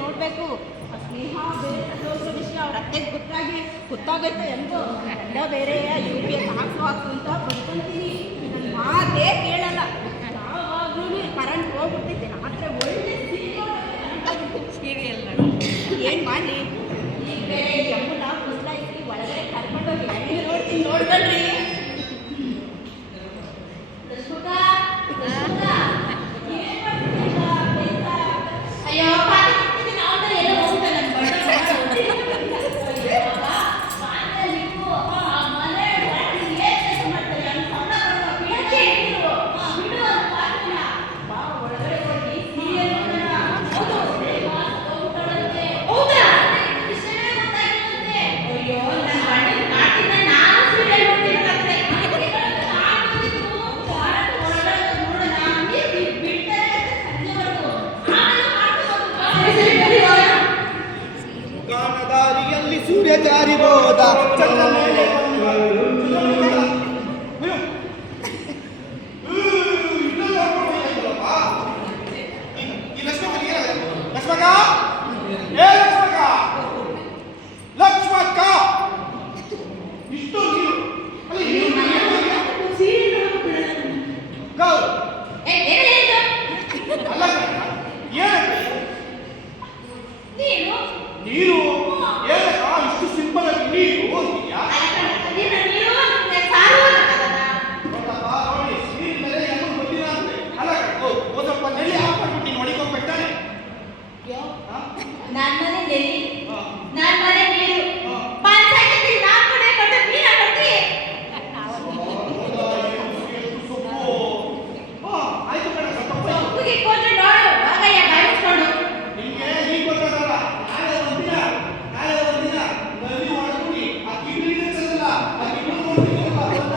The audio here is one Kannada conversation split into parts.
ನೋಡ್ಬೇಕು ಸ್ನೇಹ ಬೇರೆ ವಿಷಯ ಅವ್ರ ಅತ್ತೆಗೆ ಗೊತ್ತಾಗೈತೆ ಎಂದು ಎಲ್ಲ ಬೇರೆ ಇವ್ರಿಗೆ ಸಾಕು ಅಂತ ಬರ್ಕೊಂತೀನಿ. ನನ್ನ ಮಾತೇ ಕೇಳಲ್ಲ. ಯಾವಾಗ್ಲೂ ಕರೆಂಟ್ ಹೋಗ್ಬಿಡ್ತೈತೆ. ಮಾತ್ರ ಒಳ್ಳೆ ಸೀರಿಯಲ್ ಏನು ಮಾಡಲಿ. ಈಗ ಬೇರೆ ಯಮುನಾ ಬುದ್ಧಾಯಿಸಿ ಒಳಗಡೆ ಕರ್ಕೊಂಡೋಗಿ ಹೆಂಗೆ ನೋಡ್ತೀನಿ ನೋಡ್ಕೊಳ್ರಿ. ಅಯ್ಯೋ ಸೂರ್ಯ ಜಾರಿ ಹೋದ ಚಂದ್ರ ಮೇಲೆ ನೀರು ಇಷ್ಟು ಸಿಂಪಲ್ ಆಗಿ ನೀರು ಹೋಗಿದ್ಯಾ? ಸ್ವಲ್ಪ ನೆಲೆ ಹಾಕ್ಬಿಟ್ಟು ನೀನು ಹೊಡಿಕೊಂಡ್ಬಿಟ್ಟಾನೆ. ನನ್ನ ಮನೆ ನೆಲಿ, ನನ್ನ ಮನೆ ನೀರು, ಪಂಚಾಯತಿ ನಾಲ್ಕು ಕಡೆ ಕೊಟ್ಟು ನೀರ ಕೊಡ್ತೀವಿ. ಆಯ್ತು ಕಣ, ಸೊಪ್ಪಿಗೆ ಕೊಟ್ಟರೆ ನೋಡು ಆಗಯ್ಯ ಕಾಯಿಸ್ಕೊಂಡು ನಿಮ್ಗೆ ಈಗ ಗೊತ್ತಾಗಲ್ಲ. ನಾಳೆ ಒಂದಿನ ನದಿ ಹೊಡ್ಕೊಂಡು ಆ ಕಿಡ್ನಿ ಇರ್ತದಲ್ಲ, ಆ ಕಿಡ್ನಿ ನೋಡ್ತೀನಿ ಅದಕ್ಕೆ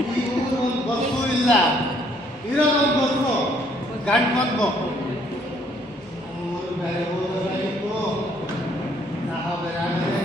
ಈ ಊರು ಒಂದು ಬಸ್ಸು ಇಲ್ಲ, ಇರೋದೊಂದು ಬಸ್ಸು ಗಂಟು ಬಂದು ಊರು ಬೇರೆ ಹೋಗೋದಾಗಿತ್ತು, ನಾವು ಬೇರೆ ಆಗದೆ